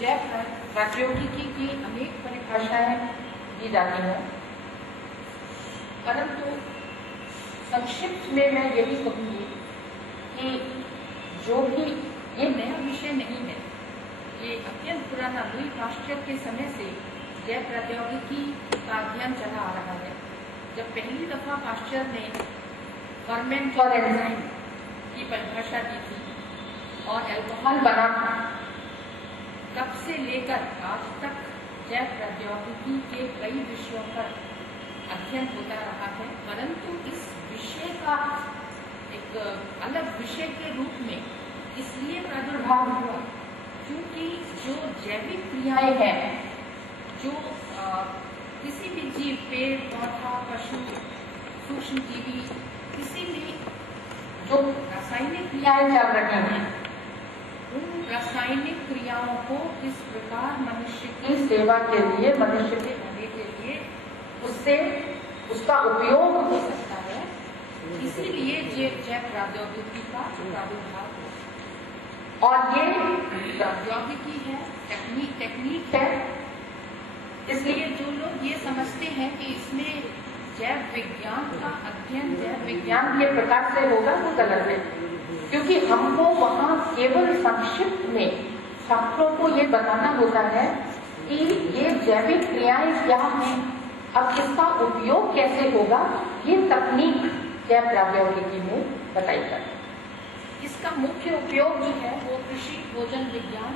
जैव प्रौद्योगिकी की अनेक परिभाषाएं दी जाती हैं, परंतु संक्षिप्त में मैं यही कहूँगी कि जो भी ये नया विषय नहीं है, ये अत्यंत पुराना लुई पाश्चर के समय से जैव प्रौद्योगिकी का अध्ययन चला आ रहा है। जब पहली दफा पाश्चर ने फर्मेंट और एंजाइम की परिभाषा दी थी और अल्कोहल बना था, तब से लेकर आज तक जैव प्रौद्योगिकी के कई विषयों पर अध्ययन होता रहा है, परंतु इस विषय का एक अलग विषय के रूप में इसलिए प्रादुर्भाव हुआ क्योंकि जो जैविक क्रियाएं हैं, जो किसी भी जीव, पेड़, पौधा, पशु, सूक्ष्म जीवी, किसी भी जो रासायनिक क्रियाएं चल रही हैं, उन रासायनिक क्रियाओं को किस प्रकार मनुष्य की सेवा के लिए, मनुष्य के भले के लिए उससे उसका उपयोग हो सकता है, इसीलिए जैव प्रौद्योगिकी का प्रादुर्भाव हो। और ये प्रौद्योगिकी है, टेक्निक है, इसलिए जो लोग ये समझते हैं कि इसमें जैव विज्ञान का अध्ययन जैव विज्ञान के प्रकार से होगा, वो गलत है, क्योंकि हमको वहाँ केवल संक्षिप्त में छात्रों को ये बताना होता है कि ये जैविक क्रियाएं क्या हैं, अब इसका उपयोग कैसे होगा, ये तकनीक जैव प्रौद्योगिकी में बताई जाती है। इसका मुख्य उपयोग जो है वो कृषि, भोजन विज्ञान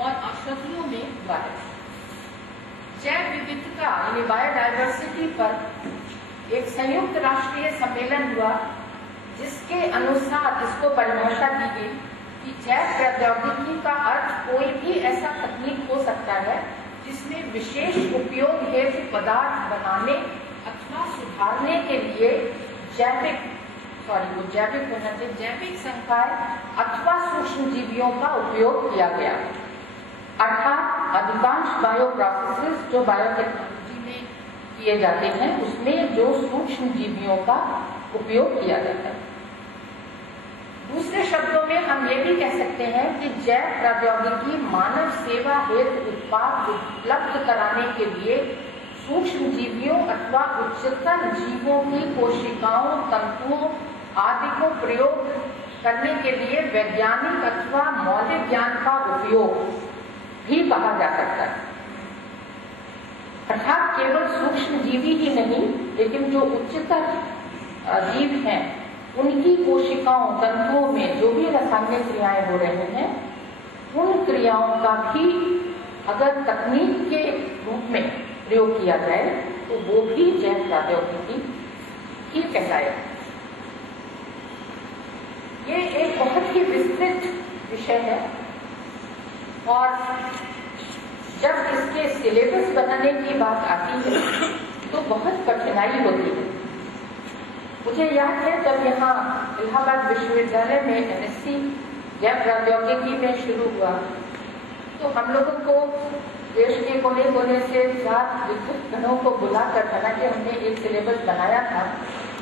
और औषधियों में हुआ है। जैव विविधता यानी बायोडायवर्सिटी पर एक संयुक्त राष्ट्रीय सम्मेलन हुआ, जिसके अनुसार इसको परिभाषा दी गई कि जैव प्रौद्योगिकी का अर्थ कोई भी ऐसा तकनीक हो सकता है जिसमें विशेष उपयोग हेतु पदार्थ बनाने अथवा सुधारने के लिए जैविक संकाय अथवा सूक्ष्म जीवियों का उपयोग किया गया। अर्थात अधिकांश बायो प्रोसेसेस जो बायोटेक्नोलॉजी में किए जाते हैं, उसमें जो सूक्ष्म जीवियों का उपयोग किया जाता है। दूसरे शब्दों में हम ये भी कह सकते हैं कि जैव प्रौद्योगिकी मानव सेवा हेतु उत्पाद उपलब्ध कराने के लिए सूक्ष्म जीवियों अथवा उच्चतर जीवों की कोशिकाओं, तंतुओं आदि को प्रयोग करने के लिए वैज्ञानिक अथवा मौलिक ज्ञान का उपयोग भी कहा जा सकता है। अर्थात केवल सूक्ष्म जीवी ही नहीं, लेकिन जो उच्चतर जीव हैं, उनकी कोशिकाओं, तंतुओं में जो भी रासायनिक क्रियाएं हो रहे हैं, उन क्रियाओं का भी अगर तकनीक के रूप में प्रयोग किया जाए तो वो भी जैव प्रौद्योगिकी ही कहलाएगा। ये एक बहुत ही विस्तृत विषय है और जब इसके सिलेबस बनाने की बात आती है तो बहुत कठिनाई होती है। मुझे याद है जब यहाँ इलाहाबाद विश्वविद्यालय में एमएससी जैव प्रौद्योगिकी में शुरू हुआ तो हम लोगों को देश के कोने कोने से 4 विद्युत गणों को बुलाकर, हालांकि हमने एक सिलेबस बनाया था,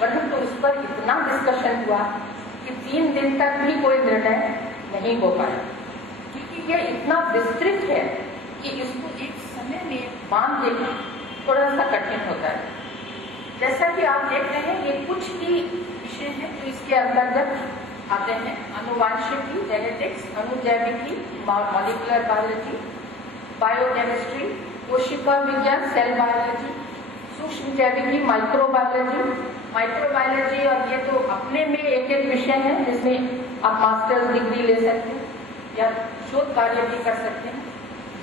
परंतु उस पर इतना डिस्कशन हुआ कि 3 दिन तक भी कोई निर्णय नहीं हो पाया, क्योंकि ये इतना विस्तृत है कि इसको एक समय में बांध देना थोड़ा सा कठिन होता है। जैसा कि आप देख रहे हैं, ये कुछ ही विषय हैं जो इसके अंतर्गत आते हैं। आनुवांशिकी, जेनेटिक्स, अणुजैविकी, मॉलिक्यूलर बायोलॉजी, बायोकेमिस्ट्री, कोशिका विज्ञान, सेल बायोलॉजी, सूक्ष्म जैविकी, माइक्रोबायोलॉजी, और ये तो अपने में एक विषय है जिसमें आप मास्टर्स डिग्री ले सकते हैं या शोध कार्य भी कर सकते हैं।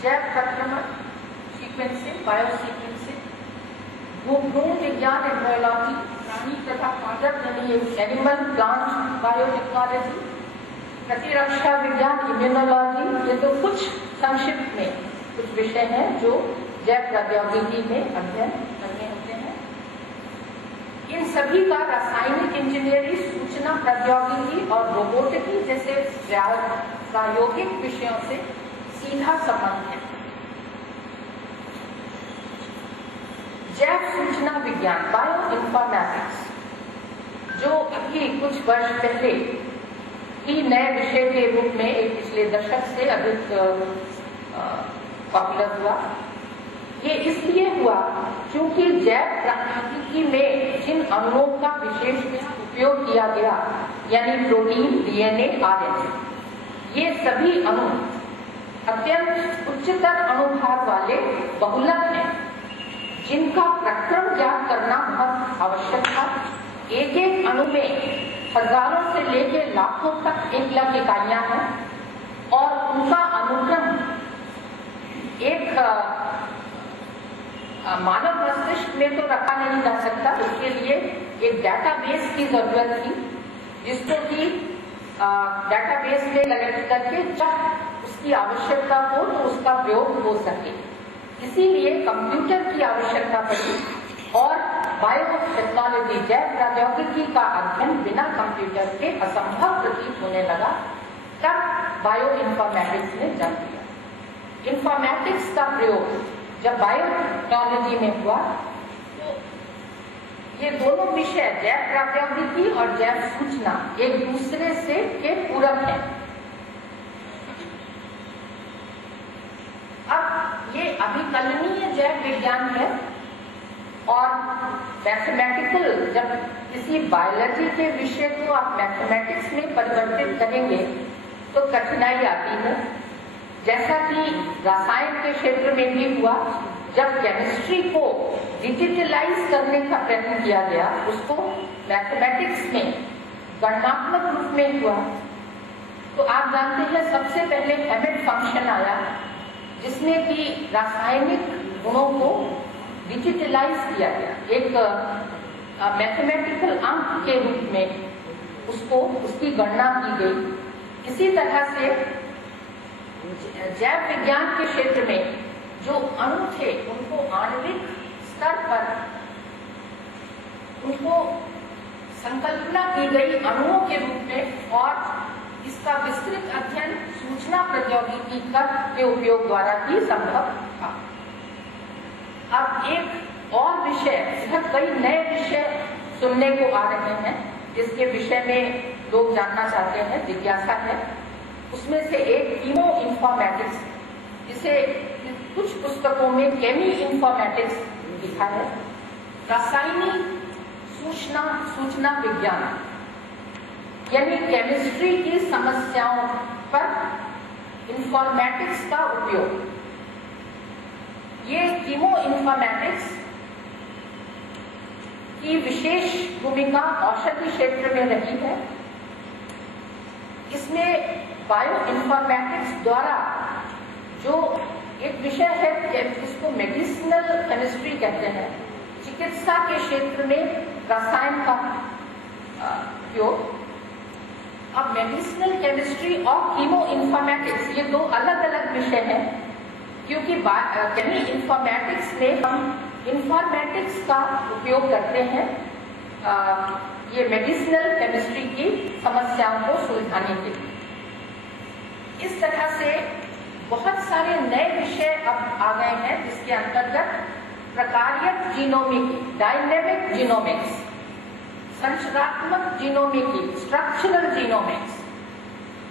जैव प्रक्रमण, सीक्वेंसिंग, बायोसीक्वेंसिंग, भ्रूण विज्ञान, एम्ब्रियोलॉजी, प्राणी तथा पादप यानी एनिमल प्लांट बायोटेक्नोलॉजी, प्रतिरक्षा विज्ञान, इम्यूनोलॉजी, ये तो कुछ संक्षिप्त में कुछ विषय हैं जो जैव प्रौद्योगिकी में अध्ययन करने होते हैं। इन सभी का रासायनिक इंजीनियरिंग, सूचना प्रौद्योगिकी और रोबोटिकी जैसे प्रायोगिक विषयों से सीधा संबंध है। जैव सूचना विज्ञान, बायो इन्फॉर्मेटिक्स, जो अभी कुछ वर्ष पहले ही नए विषय के रूप में एक पिछले दशक से अधिक पॉपुलर हुआ। ये इसलिए हुआ क्योंकि जैव प्रौद्योगिकी में जिन अणुओं का विशेष उपयोग किया गया, यानी प्रोटीन, डीएनए, आरएनए, ये सभी अणु अत्यंत उच्चतर अणुभार वाले बहुलक हैं, जिनका प्रक्रम ज्ञात करना बहुत आवश्यक था। एक एक अणु में हजारों से लेकर लाखों तक एकलक इकाइयां हैं और उनका अनुक्रम एक मानव मस्तिष्क में तो रखा नहीं जा सकता। उसके लिए एक डेटाबेस की जरूरत थी, जिसको कि डेटाबेस में कलेक्ट करके जब उसकी आवश्यकता हो तो उसका प्रयोग हो सके। इसीलिए कंप्यूटर की आवश्यकता पड़ी और बायोटेक्नोलॉजी, जैव प्रौद्योगिकी का अध्ययन बिना कंप्यूटर के असंभव प्रतीत होने लगा। तब बायो इन्फॉर्मेटिक्स ने जन्म लिया। इन्फॉर्मेटिक्स का प्रयोग जब बायोटेक्नोलॉजी में हुआ तो ये दोनों विषय, जैव प्रौद्योगिकी और जैव सूचना, एक दूसरे से के पूरक हैं। अब ये अभिकलनीय जैव विज्ञान है और मैथमेटिकल, जब किसी बायोलॉजी के विषय को आप मैथमेटिक्स में परिवर्तित करेंगे तो कठिनाई आती है। जैसा कि रसायन के क्षेत्र में भी हुआ, जब केमिस्ट्री को डिजिटलाइज करने का प्रयत्न किया गया, उसको मैथमेटिक्स में गणनात्मक रूप में हुआ, तो आप जानते हैं सबसे पहले हैमिट फंक्शन आया, जिसमें कि रासायनिक गुणों को डिजिटलाइज किया गया, एक मैथमेटिकल अंक के रूप में उसको उसकी गणना की गई। इसी तरह से जैव विज्ञान के क्षेत्र में जो अणु थे उनको आणविक स्तर पर उनको संकल्पना की गई अणुओं के रूप में और इसका विस्तृत अध्ययन सूचना प्रौद्योगिकी के उपयोग द्वारा ही संभव था। अब एक और विषय, कई नए विषय सुनने को आ रहे हैं जिसके विषय में लोग जानना चाहते हैं, जिज्ञासा है। उसमें से एक कीमो इन्फॉर्मेटिक्स, जिसे कुछ पुस्तकों में केमी इन्फॉर्मेटिक्स लिखा है, रासायनिक सूचना विज्ञान, यानी केमिस्ट्री की समस्याओं पर इन्फॉर्मेटिक्स का उपयोग। ये कीमो इन्फॉर्मेटिक्स की विशेष भूमिका औषधि क्षेत्र में रही है। इसमें बायो इन्फॉर्मेटिक्स द्वारा जो एक विषय है जिसको मेडिसिनल केमिस्ट्री कहते हैं, चिकित्सा के क्षेत्र में रसायन का उपयोग। अब मेडिसिनल केमिस्ट्री और कीमो इन्फॉर्मेटिक्स ये दो अलग अलग विषय हैं, क्योंकि केमी इन्फॉर्मेटिक्स में हम इन्फॉर्मेटिक्स का उपयोग करते हैं ये मेडिसिनल केमिस्ट्री की समस्याओं को सुलझाने के लिए। इस तरह से बहुत सारे नए विषय अब आ गए हैं, जिसके अंतर्गत प्रकार्यक जीनोमिकी, डायनेमिक जीनोमिक्स, संरचनात्मक जीनोमिकी, स्ट्रक्चरल जीनोमिक्स,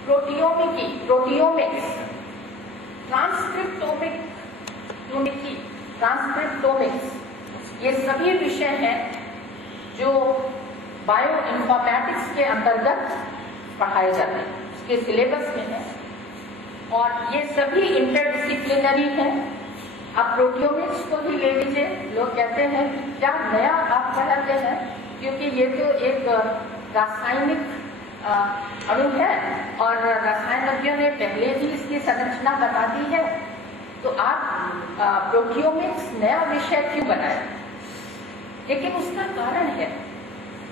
प्रोटियोमिकी, प्रोटियोमिक्स, ट्रांसक्रिप्टोमिक्स, ये सभी विषय हैं जो बायो इन्फॉर्मेटिक्स के अंतर्गत पढ़ाए जाते हैं, उसके सिलेबस में है और ये सभी इंटरडिसिप्लिनरी हैं। आप प्रोटियोमिक्स को भी ले लीजिए, लोग कहते हैं क्या नया आप पढ़ाते हैं, क्योंकि ये तो एक रासायनिक अणु है और रसायनज्ञों ने पहले ही इसकी संरचना बता दी है, तो आप प्रोटियोमिक्स नया विषय क्यों बनाए? लेकिन उसका कारण है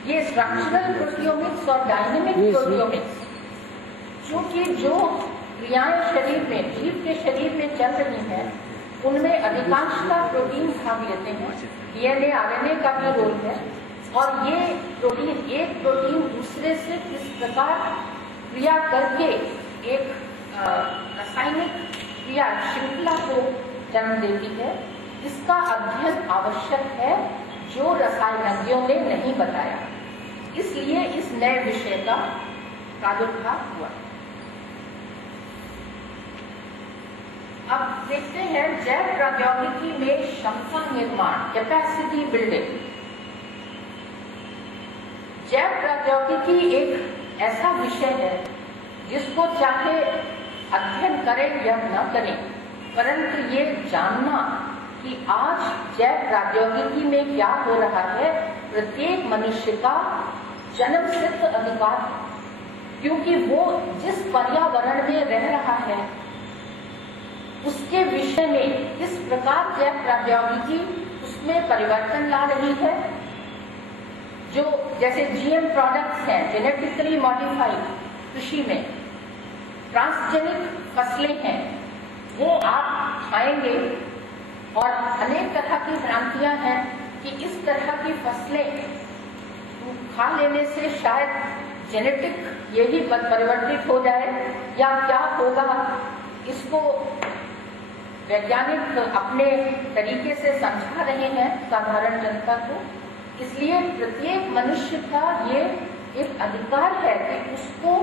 ये स्ट्रक्चरल प्रोटियोमिक्स और डायनेमिक प्रोटियोमिक्स, क्योंकि जो क्रियाएं शरीर में, जीव के शरीर में चल रही हैं, उनमें अधिकांशतः प्रोटीन भाग लेते हैं। डीएनए, आरएनए का भी रोल है और ये प्रोटीन, एक प्रोटीन दूसरे से किस प्रकार क्रिया करके एक रासायनिक क्रिया श्रृंखला को जन्म देती है, इसका अध्ययन आवश्यक है जो रसायनज्ञों ने नहीं बताया। इसलिए इस नए विषय का प्रादुर्भाव हुआ। अब देखते हैं जैव प्रौद्योगिकी में क्षमता निर्माण, कैपेसिटी बिल्डिंग। जैव प्रौद्योगिकी एक ऐसा विषय है जिसको चाहे अध्ययन करें या न करें, परंतु ये जानना कि आज जैव प्रौद्योगिकी में क्या हो रहा है प्रत्येक मनुष्य का जन्मसिद्ध अधिकार है, क्योंकि वो जिस पर्यावरण में रह रहा है उसके विषय में किस प्रकार जैव प्रौद्योगिकी उसमें परिवर्तन ला रही है। जो जैसे जीएम प्रोडक्ट्स हैं, जेनेटिकली मॉडिफाइड कृषि में, ट्रांसजेनिक फसलें हैं, वो आप खाएंगे और अनेक तरह की भ्रांतियां हैं कि इस तरह की फसलें खा लेने से शायद जेनेटिक यही परिवर्तित हो जाए या क्या होगा। इसको वैज्ञानिक अपने तरीके से समझा रहे हैं साधारण जनता को। इसलिए प्रत्येक मनुष्य का ये एक अधिकार है कि उसको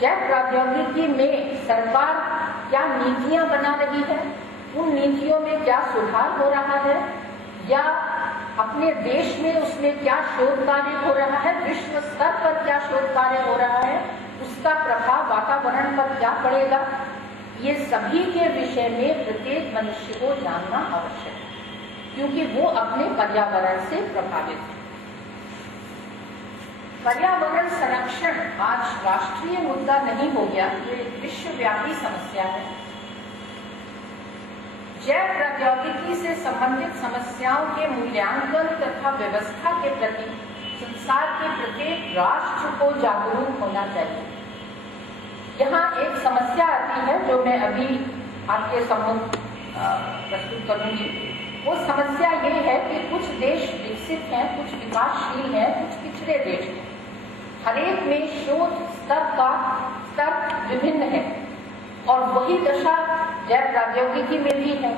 जैव प्रौद्योगिकी में सरकार क्या नीतियां बना रही है, उन नीतियों में क्या सुधार हो रहा है, या अपने देश में उसमें क्या शोध कार्य हो रहा है, विश्व स्तर पर क्या शोध कार्य हो रहा है, उसका प्रभाव वातावरण पर क्या पड़ेगा, ये सभी के विषय में प्रत्येक मनुष्य को जानना आवश्यक है, क्योंकि वो अपने पर्यावरण से प्रभावित है। पर्यावरण संरक्षण आज राष्ट्रीय मुद्दा नहीं हो गया, ये विश्वव्यापी समस्या है। जैव प्रौद्योगिकी से संबंधित समस्याओं के मूल्यांकन तथा व्यवस्था के प्रति संसार के प्रत्येक राष्ट्र को जागरूक होना चाहिए। यहाँ एक समस्या आती है जो मैं अभी आपके सम्मुख प्रस्तुत करूंगी। वो समस्या ये है कि कुछ देश विकसित हैं, कुछ विकासशील हैं, कुछ पिछड़े देश हैं। हरेक में शोध स्तर विभिन्न है और वही दशा जैव प्रौद्योगिकी में भी है।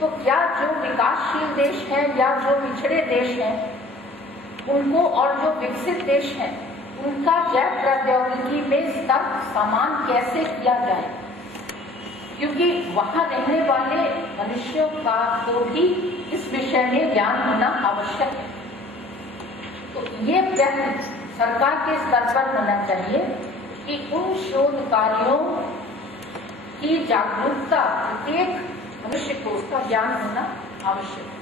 तो क्या जो विकासशील देश हैं या जो पिछड़े देश हैं उनको और जो विकसित देश हैं उनका जैव प्रौद्योगिकी में स्तर समान कैसे किया जाए, क्योंकि वहां रहने वाले मनुष्यों का को भी इस विषय में ज्ञान होना आवश्यक है। तो ये प्रयत्न सरकार के स्तर पर होना चाहिए कि उन शोध कार्यों की जागरूकता प्रत्येक मनुष्य को उसका ज्ञान होना आवश्यक है।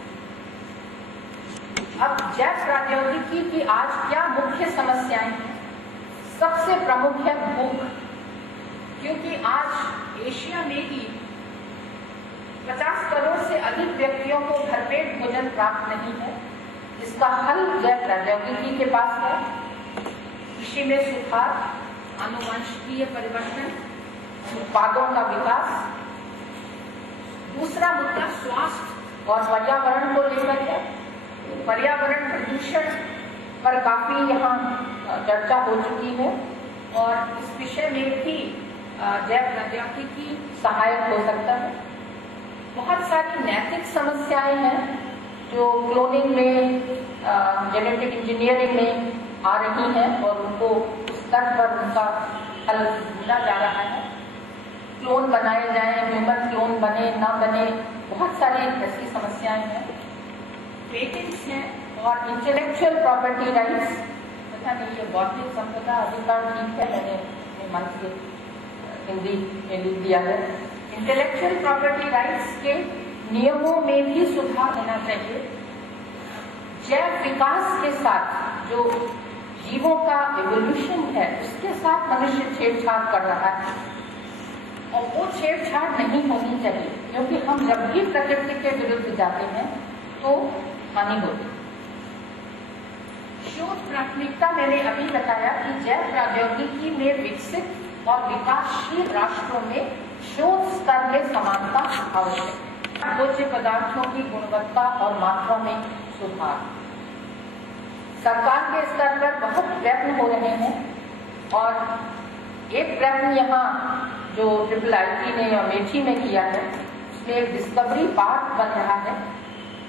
अब जैव प्रौद्योगिकी की आज क्या मुख्य समस्याएं हैं? सबसे प्रमुख है भूख, क्योंकि आज एशिया में ही 50 करोड़ से अधिक व्यक्तियों को भरपेट भोजन प्राप्त नहीं है। इसका हल जैव प्रौद्योगिकी के पास है। कृषि में सुधार, आनुवंशिकीय परिवर्तन, उत्पादों का विकास। दूसरा मुद्दा स्वास्थ्य और पर्यावरण को लेकर है। पर्यावरण प्रदूषण पर काफी यहाँ चर्चा हो चुकी है और इस विषय में भी जैव प्रौद्योगिकी सहायक हो सकता है। बहुत सारी नैतिक समस्याएं हैं जो क्लोनिंग में, जेनेटिक इंजीनियरिंग में आ रही हैं और उनको उस स्तर पर उनका हल ढूंढा जा रहा है। क्लोन बनाए जाएं, ह्यूमन क्लोन बने ना बने, बहुत सारी ऐसी समस्याएं हैं। पेटेंट्स हैं और इंटेलेक्चुअल प्रॉपर्टी राइट्स, पता नहीं ये बौद्धिक संपदा अधिकार ठीक है, मैंने अपने मन से हिंदी में लिख दिया है। इंटेलेक्चुअल प्रॉपर्टी राइट्स के नियमों में भी सुधार होना चाहिए। जैव विकास के साथ जो जीवों का एवोल्यूशन है उसके साथ मनुष्य छेड़छाड़ कर रहा है और वो छेड़छाड़ नहीं होनी चाहिए, क्योंकि हम जब भी प्रकृति के विरुद्ध जाते हैं तो हानि होती। शोध प्राथमिकता मैंने अभी बताया कि जैव प्रौद्योगिकी में विकसित और विकासशील राष्ट्रों में शोध स्तर में समानता आवश्यक है। भोज्य पदार्थों की गुणवत्ता और मात्रा में सुधार। सरकार के स्तर पर बहुत प्रयत्न हो रहे हैं और एक प्रयत्न यहाँ जो IIIT ने अमेठी में किया है उसमें एक डिस्कवरी पार्क बन रहा है।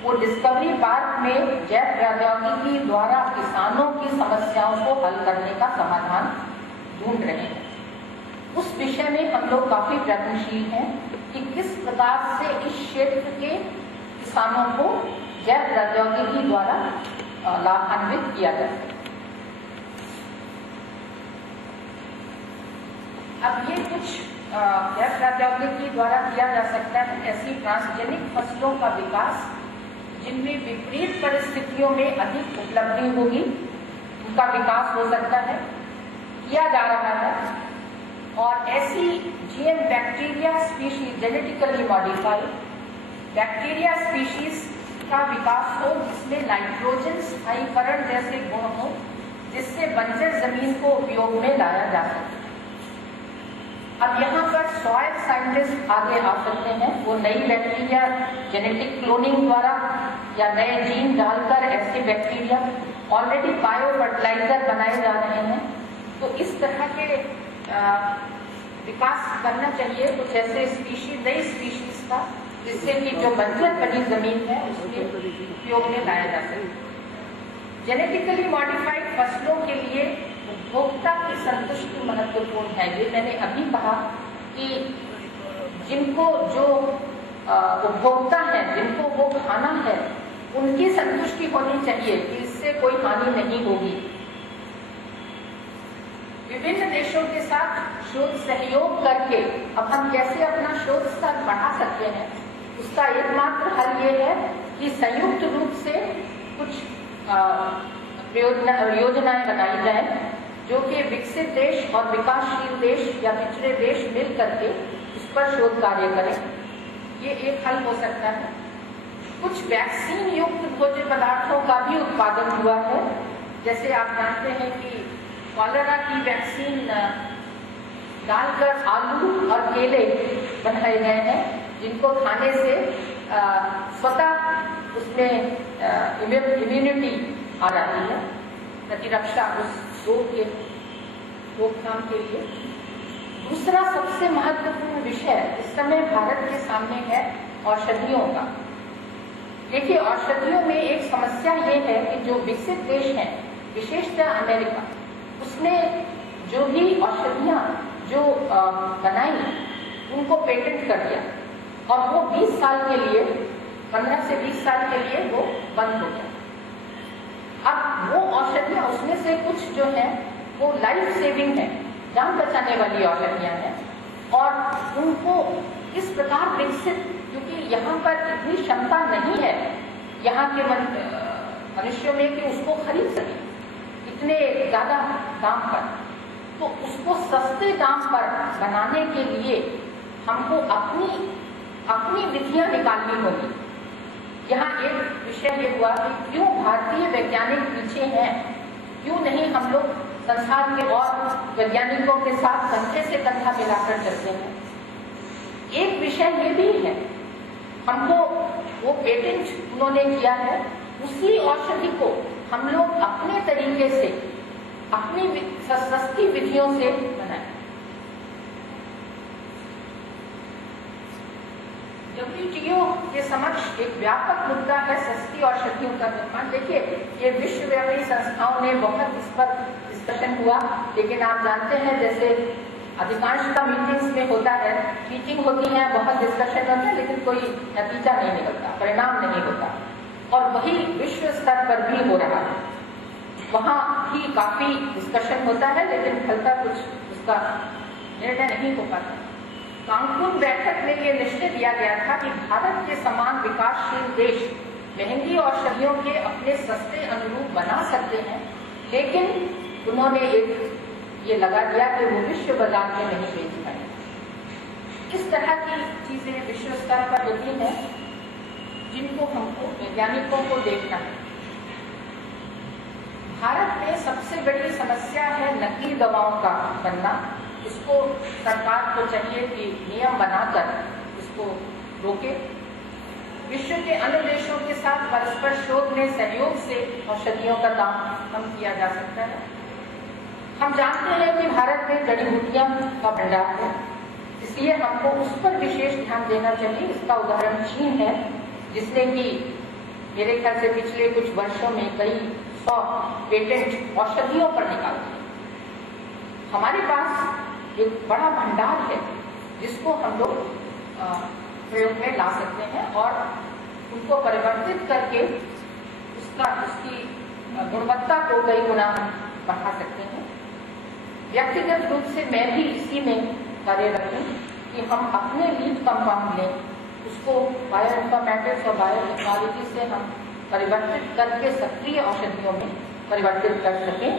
वो डिस्कवरी पार्क में जैव प्रौद्योगिकी द्वारा किसानों की समस्याओं को हल करने का समाधान ढूंढ रहे हैं। उस विषय में हम लोग काफी प्रयत्नशील हैं कि किस प्रकार से इस क्षेत्र के किसानों को जैव प्रौद्योगिकी द्वारा लाभान्वित किया जा सके। अब ये कुछ जैव प्रौद्योगिकी द्वारा किया जा सकता है ऐसी ट्रांसजेनिक फसलों का विकास जिनमें विपरीत परिस्थितियों में अधिक उपलब्धि होगी, उनका विकास हो सकता है, किया जा रहा है। और ऐसी GM bacteria species, genetically modified bacteria species का विकास हो जिसमें नाइट्रोजन स्थायीकरण जैसे गुण हो, जिससे बंजर जमीन को उपयोग में लाया जा सके। अब यहाँ पर सॉइल साइंटिस्ट आगे आ सकते हैं, वो नई बैक्टीरिया जेनेटिक क्लोनिंग द्वारा या नए जीन डालकर ऐसे बैक्टीरिया ऑलरेडी बायो फर्टिलाइजर बनाए जा रहे हैं। तो इस तरह के विकास करना चाहिए कुछ ऐसे स्पीशीज, नई स्पीशीज का, जिससे कि जो बंजर बनी जमीन है उसके उपयोग में लाया जा सके। जेनेटिकली मॉडिफाइड फसलों के लिए उपभोक्ता की संतुष्टि महत्वपूर्ण है। ये मैंने अभी कहा कि जिनको जो उपभोक्ता है, जिनको वो खाना है, उनकी संतुष्टि होनी चाहिए कि इससे कोई हानि नहीं होगी। विभिन्न देशों के साथ शोध सहयोग करके अब हम कैसे अपना शोध स्तर बढ़ा सकते हैं, उसका एकमात्र हल ये है कि संयुक्त रूप से कुछ योजनाएं बनाई जाए जो कि विकसित देश और विकासशील देश या पिछड़े देश मिल करके इस पर शोध कार्य करें। ये एक हल हो सकता है। कुछ वैक्सीन युक्त भोज्य पदार्थों का भी उत्पादन हुआ है। जैसे आप जानते हैं कि कॉलेरा की वैक्सीन डालकर आलू और केले बनाए गए हैं, जिनको खाने से स्वतः उसमें इम्यूनिटी आ जाती है, प्रतिरक्षा उस रोग के रोकथाम के लिए। दूसरा सबसे महत्वपूर्ण विषय इस समय भारत के सामने है औषधियों का। देखिए, औषधियों में एक समस्या ये है कि जो विकसित देश हैं, विशेषतः अमेरिका, उसने जो भी औषधियां जो बनाई उनको पेटेंट कर दिया और वो 20 साल के लिए, 15 से 20 साल के लिए वो बंद हो गया। अब वो औषधियां, उसमें से कुछ जो है वो लाइफ सेविंग है, जान बचाने वाली औषधियां हैं, और उनको इस प्रकार विकसित, क्योंकि यहाँ पर इतनी क्षमता नहीं है यहाँ के मनुष्यों में कि उसको खरीद सके इतने ज्यादा दाम पर, तो उसको सस्ते दाम पर बनाने के लिए हमको अपनी विधियां निकालनी होगी। यहाँ एक विषय ये हुआ कि क्यों भारतीय वैज्ञानिक पीछे हैं, क्यों नहीं हम लोग संसार के और वैज्ञानिकों के साथ कंधे से कंधा मिलाकर चलते हैं। एक विषय ये भी है, हमको वो पेटेंट उन्होंने किया है, उसी औषधि को हम लोग अपने तरीके से, अपनी सस्ती विधियों से बनाएं। WTO के समक्ष एक व्यापक मुद्दा है सस्ती औषधियों का निर्माण। देखिए, ये विश्वव्यापी संस्थाओं ने बहुत इस पर डिस्कशन हुआ, लेकिन आप जानते हैं जैसे अधिकांश का मीटिंग्स में होता है, मीटिंग होती है, बहुत डिस्कशन होता है, लेकिन कोई नतीजा नहीं निकलता, परिणाम नहीं होता। और वही विश्व स्तर पर भी हो रहा है, वहाँ भी काफी डिस्कशन होता है, लेकिन फलता कुछ उसका निर्णय नहीं हो पाता। कांकुन बैठक में ये निश्चय दिया गया था कि भारत के समान विकासशील देश महंगी औषधियों के अपने सस्ते अनुरूप बना सकते हैं, लेकिन उन्होंने एक ये लगा दिया कि वो विश्व बाजार में नहीं बेच पाए। इस तरह की चीजें विश्व स्तर पर होती हैं, जिनको हमको वैज्ञानिकों को देखना है। भारत में सबसे बड़ी समस्या है नकली दवाओं का बनना। इसको सरकार को चाहिए कि नियम बनाकर इसको रोके। विश्व के अन्य देशों के साथ परस्पर शोध में सहयोग से औषधियों का दाम कम किया जा सकता है। हम जानते हैं कि भारत में जड़ी बूटियां का भंडार है, इसलिए हमको उस पर विशेष ध्यान देना चाहिए। इसका उदाहरण चीन है, जिसने कि मेरे ख्याल से पिछले कुछ वर्षों में कई 100 पेटेंट औषधियों पर निकाल दिए। हमारे पास एक बड़ा भंडार है जिसको हम लोग प्रयोग में ला सकते हैं और उनको परिवर्तित करके उसकी गुणवत्ता को कई गुना बढ़ा सकते हैं। व्यक्तिगत रूप से मैं भी इसी में कार्यरत हूँ कि हम अपने लीड कंपाउंड लें, उसको बायोइन्फॉर्मेटिक्स और बायोटेक्नोलॉजी से हम परिवर्तित करके सक्रिय औषधियों में परिवर्तित कर सकें,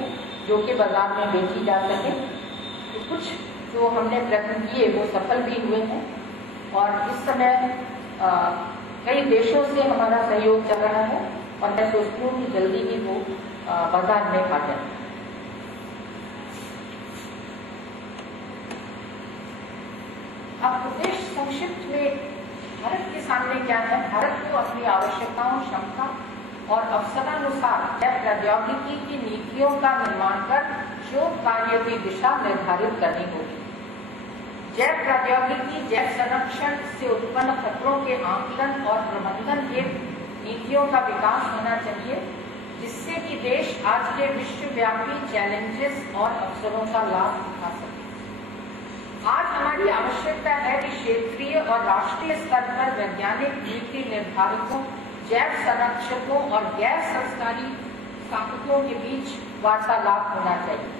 जो कि बाजार में बेची जा सके। तो कुछ जो हमने प्रयत्न किए वो सफल भी हुए हैं और इस समय कई देशों से हमारा सहयोग चल रहा है और मैं सोचती हूँ कि जल्दी ही वो बाजार में आ जाए। अब उद्देश्य संक्षिप्त में भारत के सामने क्या है? भारत को अपनी आवश्यकताओं, क्षमता और अवसरानुसार जैव प्रौद्योगिकी की नीतियों का निर्माण कर शोध कार्य की दिशा निर्धारित करनी होगी। जैव प्रौद्योगिकी, जैव संरक्षण से उत्पन्न खतरों के आंकलन और प्रबंधन के नीतियों का विकास होना चाहिए, जिससे कि देश आज के विश्वव्यापी चैलेंजेस और अवसरों का लाभ उठा सके। आज हमारी आवश्यकता है कि क्षेत्रीय और राष्ट्रीय स्तर पर वैज्ञानिक नीति निर्धारकों, जैव संरक्षकों और गैर सरकारी स्थापकों के बीच वार्तालाप होना चाहिए।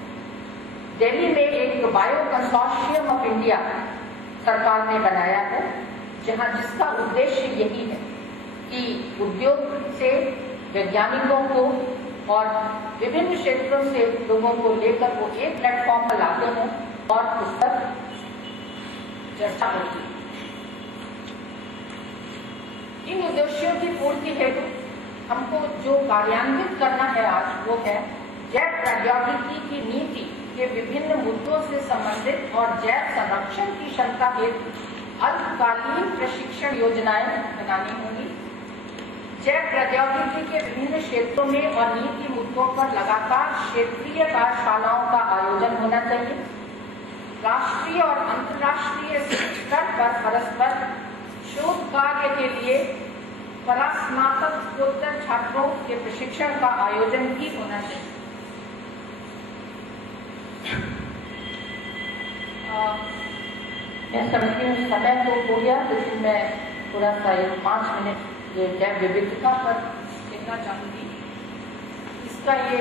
दिल्ली में एक बायो कंसोर्शियम ऑफ इंडिया सरकार ने बनाया है, जिसका उद्देश्य यही है कि उद्योग से वैज्ञानिकों को और विभिन्न क्षेत्रों से लोगों को लेकर वो एक प्लेटफॉर्म पर लाते हैं और उस पर चर्चा होती है। इन उद्देश्यों की पूर्ति हेतु हमको जो कार्यान्वित करना है आज वो है जैव प्रौद्योगिकी की नीति के विभिन्न मुद्दों से संबंधित और जैव संरक्षण की क्षमता हेतु अल्पकालीन प्रशिक्षण योजनाएं बनानी होंगी। जैव प्रौद्योगिकी के विभिन्न क्षेत्रों में और नीति मुद्दों पर लगातार क्षेत्रीय कार्यशालाओं का आयोजन होना चाहिए। राष्ट्रीय और अंतर्राष्ट्रीय स्तर पर परस्पर शोध कार्य के लिए परास्नातकोत्तर छात्रों के प्रशिक्षण का आयोजन भी होना चाहिए। मैं समझती हूँ समय तो हो गया, लेकिन मैं थोड़ा सा 5 मिनट ये जैव विविधता पर कहना चाहूँगी। इसका ये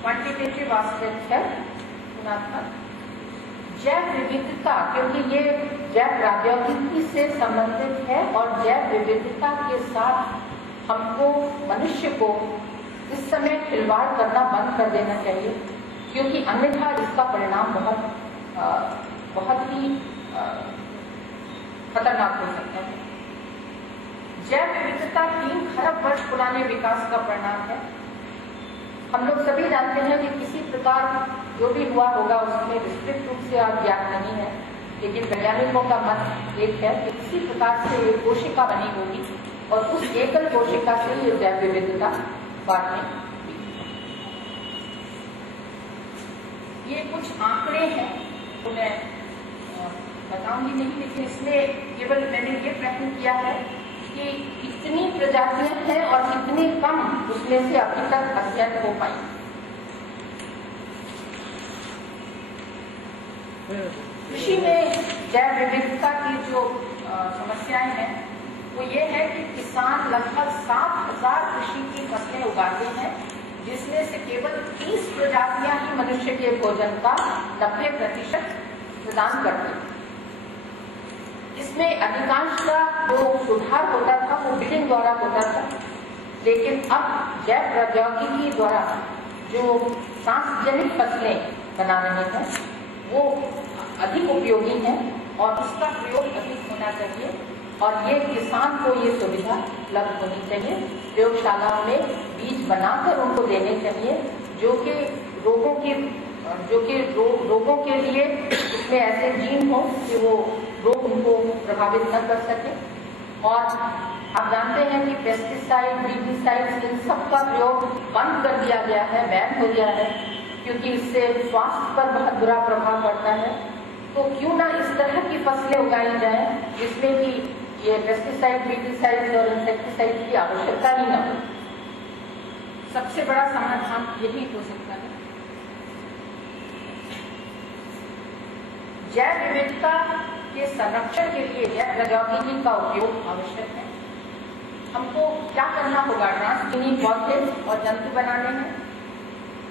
क्वांटिटेटिव एस्पेक्ट है गुणात्मक। जैव विविधता, क्योंकि ये जैव प्रौद्योगिकी से संबंधित है और जैव विविधता के साथ हमको मनुष्य को इस समय खिलवाड़ करना बंद कर देना चाहिए, क्योंकि अन्यथा इसका परिणाम बहुत ही खतरनाक हो सकता है। जैव विविधता 3 खरब वर्ष पुराने विकास का परिणाम है। हम लोग सभी जानते हैं कि किसी प्रकार जो भी हुआ होगा उसमें विस्तृत रूप से आज ज्ञात नहीं है, लेकिन वैज्ञानिकों का मत एक है कि किसी प्रकार से एक कोशिका बनी होगी और उस एकल कोशिका से ये जैव विविधता बढ़ने। ये कुछ आंकड़े हैं तो मैं बताऊंगी नहीं, लेकिन इसमें केवल मैंने ये प्रश्न किया है कि कितनी प्रजातियां हैं और कितनी कम उसमें से अभी तक अध्ययन हो पाई। कृषि में जैव विविधता की जो समस्याएं हैं वो ये है कि किसान लगभग 7,000 कृषि की फसलें उगाते हैं, जिसमें से केवल 30 प्रजातियां ही मनुष्य के भोजन का 90% प्रदान करते हैं। इसमें अधिकांश का जो सुधार होता था वो ब्रीडिंग द्वारा होता था, लेकिन अब जैव प्रौद्योगिकी द्वारा जो ट्रांसजेनिक फसलें बना रहे हैं वो अधिक उपयोगी हैं और उसका प्रयोग अधिक होना चाहिए और ये किसान को ये सुविधा उपलब्ध होनी चाहिए। प्रयोगशालाओं में बीज बनाकर उनको देने चाहिए जो कि रोगों के लिए उसमें ऐसे जीन हो कि वो रोग उनको प्रभावित न कर सके। और आप जानते हैं कि पेस्टिसाइड, वीडिसाइड इन सब का प्रयोग बंद कर दिया गया है, बैन हो गया है, क्योंकि इससे स्वास्थ्य पर बहुत बुरा प्रभाव पड़ता है। तो क्यों ना इस तरह की फसलें उगाई जाए जिसमें कि ये पेस्टिसाइड, वीडिसाइड और इंसेक्टिसाइड की आवश्यकता ही न हो। सबसे बड़ा समाधान यही हो सकता है। जैव विविधता के संरक्षण के लिए जैव प्रौद्योगिकी का उपयोग आवश्यक है। हमको क्या करना होगा? ट्रांसजीनिक पौधे और जंतु बनाने हैं।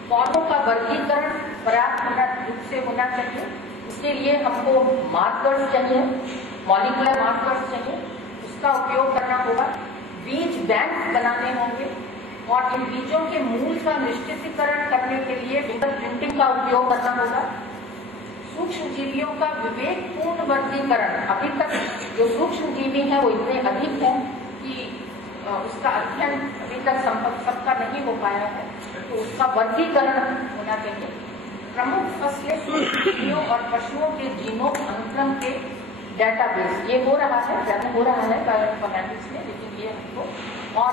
पौधों का वर्गीकरण पर्याप्त रूप से होना चाहिए। उसके लिए हमको मार्कर्स चाहिए, मॉलिक्यूलर मार्कर्स चाहिए, उसका उपयोग करना होगा। बीज बैंक बनाने होंगे और इन बीजों के मूल का निश्चितीकरण करने के लिए फिंगर प्रिंटिंग का उपयोग करना होगा। सूक्ष्म जीवियों का विवेकपूर्ण वर्गीकरण, अभी तक जो सूक्ष्म जीवी हैं वो इतने अधिक हैं कि उसका अध्ययन अभी तक संभव सबका नहीं हो पाया है, तो उसका वर्गीकरण होना चाहिए। प्रमुख फसलें, सूक्ष्मजीवियों और पशुओं के जीनोम अनुक्रम के डेटाबेस, ये हो रहा है, ज्यादा हो रहा है बायोइन्फॉर्मेटिक्स में, लेकिन ये हमको, और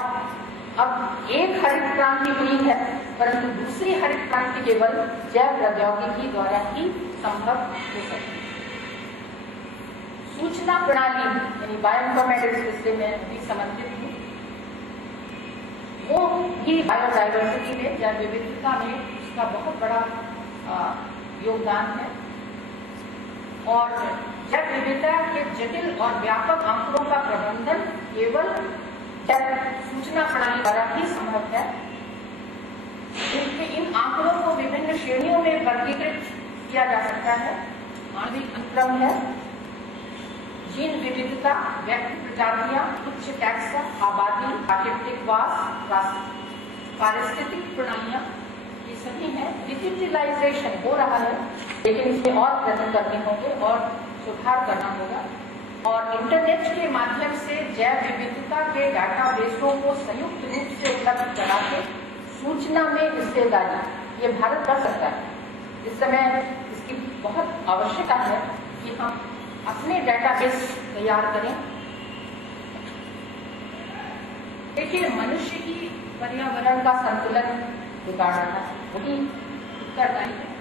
अब एक हरित क्रांति हुई है, परंतु दूसरी हरित क्रांति केवल जैव प्रौद्योगिकी द्वारा ही संभव हो सकती है। सूचना प्रणाली यानी बायोइन्फॉर्मेटिक्स से मैं भी संबंधित हूँ, वो भी बायोडाइवर्सिटी में, जैव विविधता में उसका बहुत बड़ा योगदान है। और जैव विविधता के जटिल और व्यापक आंकड़ों का प्रबंधन केवल सूचना प्रणाली द्वारा ही संभव है। इन आंकड़ों को विभिन्न श्रेणियों में वर्गीकृत किया जा सकता है। आणविक अनुक्रम है, जीन विविधता, व्यक्ति प्रजातियां, उच्च टैक्सा, आबादी, प्राकृतिक वास, पारिस्थितिक प्रणालियां, ये सभी है। डिजिटलाइजेशन हो रहा है, लेकिन इसमें और प्रयत्न करने होंगे और सुधार करना होगा। और इंटरनेट के माध्यम से जैव विविधता के डाटाबेसों को संयुक्त रूप से उपलब्ध करा के सूचना में हिस्सेदारी ये भारत कर सकता है। इस समय इसकी बहुत आवश्यकता है कि हम अपने डेटाबेस तैयार करें। देखिए, मनुष्य की पर्यावरण का संतुलन बिगाड़ रहा है, वही उत्तरदायी है।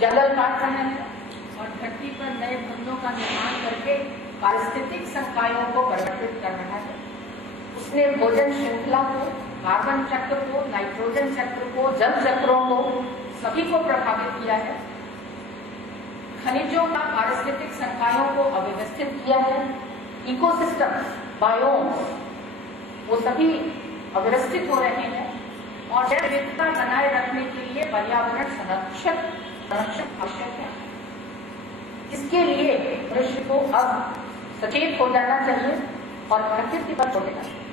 जंगल काट रहे हैं और धरती पर नए भवनों का निर्माण करके पारिस्थितिक संकायों को परिवर्तित कर रहा है। उसने भोजन श्रृंखला को, कार्बन चक्र को, नाइट्रोजन चक्र को, जल चक्रों को, सभी को प्रभावित किया है। खनिजों का पारिस्थितिक संकायों को अव्यवस्थित किया है। इकोसिस्टम, बायोम्स, वो सभी अव्यवस्थित हो रहे हैं। और जैव विविधता बनाए रखने के लिए पर्यावरण संरक्षण आवश्यक है। इसके लिए मनुष्य को अब सचेत हो जाना चाहिए और प्रकृति पर छोड़ देना चाहिए।